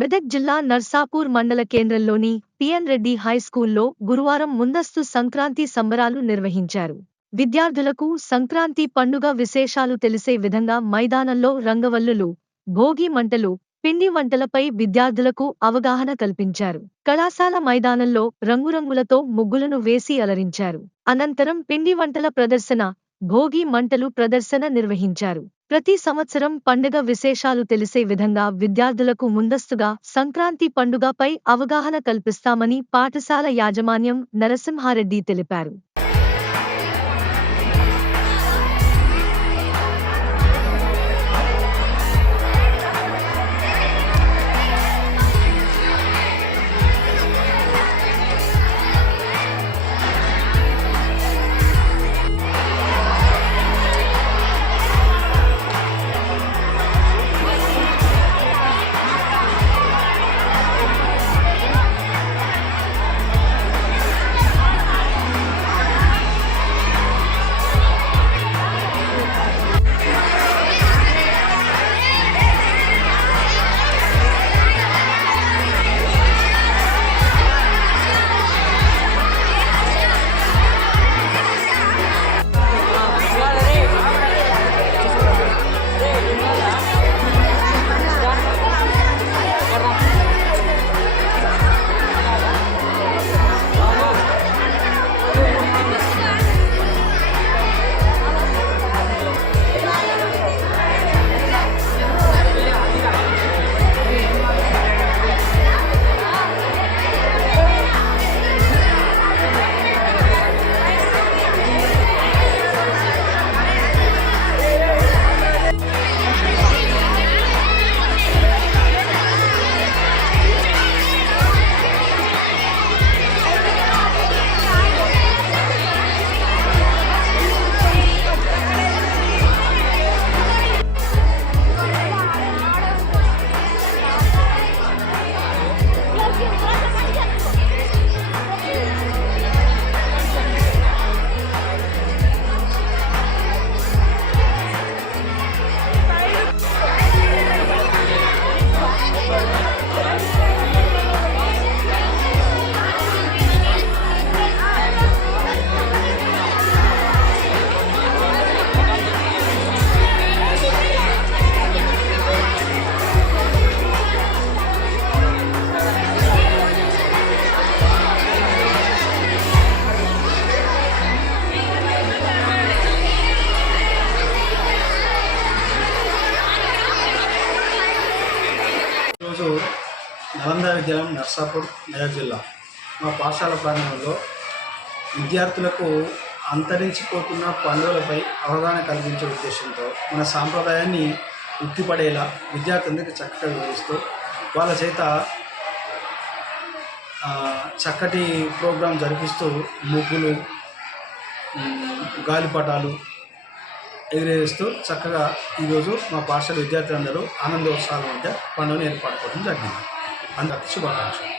మెదక్ జిల్లా నర్సాపూర్ మండల కేంద్రంలోని పిఎన్ రెడ్డి హైస్కూల్లో గురువారం ముందస్తు సంక్రాంతి సంబరాలు నిర్వహించారు. విద్యార్థులకు సంక్రాంతి పండుగ విశేషాలు తెలిసే విధంగా మైదానంలో రంగవల్లులు, భోగి మంటలు, పిండి వంటలపై విద్యార్థులకు అవగాహన కల్పించారు. కళాశాల మైదానంలో రంగురంగులతో ముగ్గులను వేసి అలరించారు. అనంతరం పిండి వంటల ప్రదర్శన, భోగి మంటలు ప్రదర్శన నిర్వహించారు. ప్రతి సంవత్సరం పండుగ విశేషాలు తెలిసే విధంగా విద్యార్థులకు ముందస్తుగా సంక్రాంతి పండుగపై అవగాహన కల్పిస్తామని పాఠశాల యాజమాన్యం నరసింహారెడ్డి తెలిపారు. ఈరోజు నలంద విద్యాలయం నర్సాపూర్ మెదక్ జిల్లా మా పాఠశాల ప్రాంగణంలో విద్యార్థులకు అంతరించిపోతున్న పండుగలపై అవగాహన కల్పించే ఉద్దేశంతో మన సాంప్రదాయాన్ని ఉట్టిపడేలా విద్యార్థులందరికీ చక్కగా వివరిస్తూ వాళ్ళ చేత చక్కటి ప్రోగ్రాం జరిపిస్తూ ముగ్గులు, గాలిపటాలు ఎగిరేస్తూ చక్కగా ఈరోజు మా పాఠశాల విద్యార్థులందరూ ఆనందోత్సవాల మధ్య పండుగను ఏర్పాటు చేయడం జరిగింది. అందరికీ శుభాకాంక్షలు.